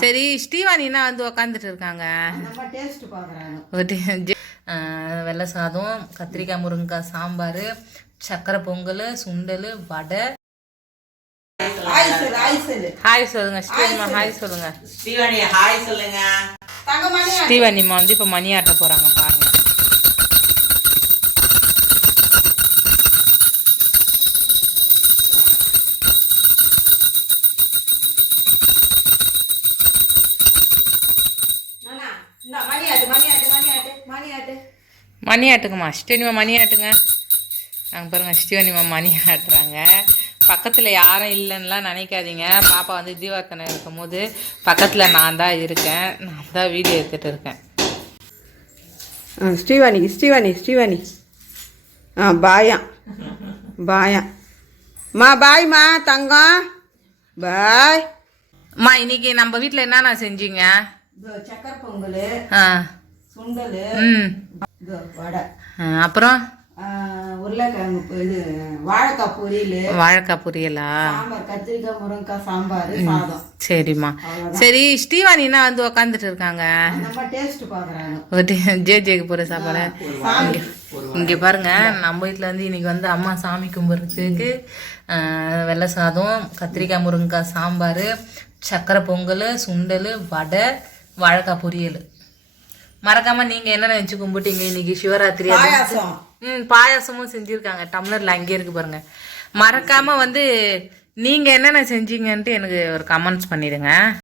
சரி ஸ்ரீவாணினா வந்து உக்காந்துட்டு இருக்காங்க? வெள்ளை சாதம் கத்திரிக்காய் முருங்கைக்காய் சாம்பார் சக்கரை பொங்கல் சுண்டல் வடை. ஹாய் சொல்லுங்க ஸ்ரீவனிமா ஹாய் சொல்லுங்க ஸ்ரீவாணி ஹாய் சொல்லுங்க. தங்கமணி ஸ்ரீவனிமா வந்து இப்போ மணி ஆட்ட போறாங்க மணி ஆட்டு மணி ஆட்டு மணி ஆட்டு. மணி ஆட்டு. மணி ஆட்டுங்கம்மா. ஸ்ரீவனிமா மணி ஆட்டுங்க. நாங்கள் பாருங்க ஸ்ரீவனிமா மணி ஆட்டுறாங்க. பக்கத்தில் யாரும் இல்லைன்னுலாம் நினைக்காதீங்க. பாப்பா வந்து தீபார்த்தனை இருக்கும் போது பக்கத்தில் நான் தான் இருக்கேன். நான் தான் வீடியோ எடுத்துகிட்டு இருக்கேன். ஆ ஸ்ரீவாணி ஸ்ரீவாணி ஸ்ரீவாணி. ஆ பாயா. பாயா. மா பாய்மா தங்கம். பாய். அம்மா இன்னைக்கு நம்ம வீட்டில் என்னென்ன செஞ்சீங்க? சக்கரை பொங்கல் சுண்டல் அப்புறம்? உருளைக்கிழங்கு இது வாழைக்காய் பொரியல் வாழைக்காய் பொரியலா? சாம்பார் கத்திரிக்காய் முருங்கைக்காய் சாம்பார் சாதம். சரிம்மா. சரி ஸ்ரீவாணினா வந்து உக்காந்துட்டு இருக்காங்க? ஜே ஜேக்கு போகிற சாப்பாடு. இங்கே பாருங்க நம்ம வீட்டில் வந்து இன்னைக்கு வந்து அம்மா சாமி கும்பிட்றதுக்கு வெள்ளை சாதம் கத்திரிக்காய் முருங்கைக்காய் சாம்பார் சக்கரை பொங்கல் சுண்டல் வடை வாழைக்காய் பொரியல். மறக்காம நீங்க என்னென்ன வச்சு கும்பிட்டீங்க? இன்னைக்கு சிவராத்திரி பாயாசம். ம் பாயாசமும் செஞ்சிருக்காங்க. டம்ளர்ல அங்கே இருக்கு பாருங்க. மறக்காம வந்து நீங்க என்னென்ன செஞ்சீங்கன்ட்டு எனக்கு ஒரு கமெண்ட்ஸ் பண்ணிடுங்க.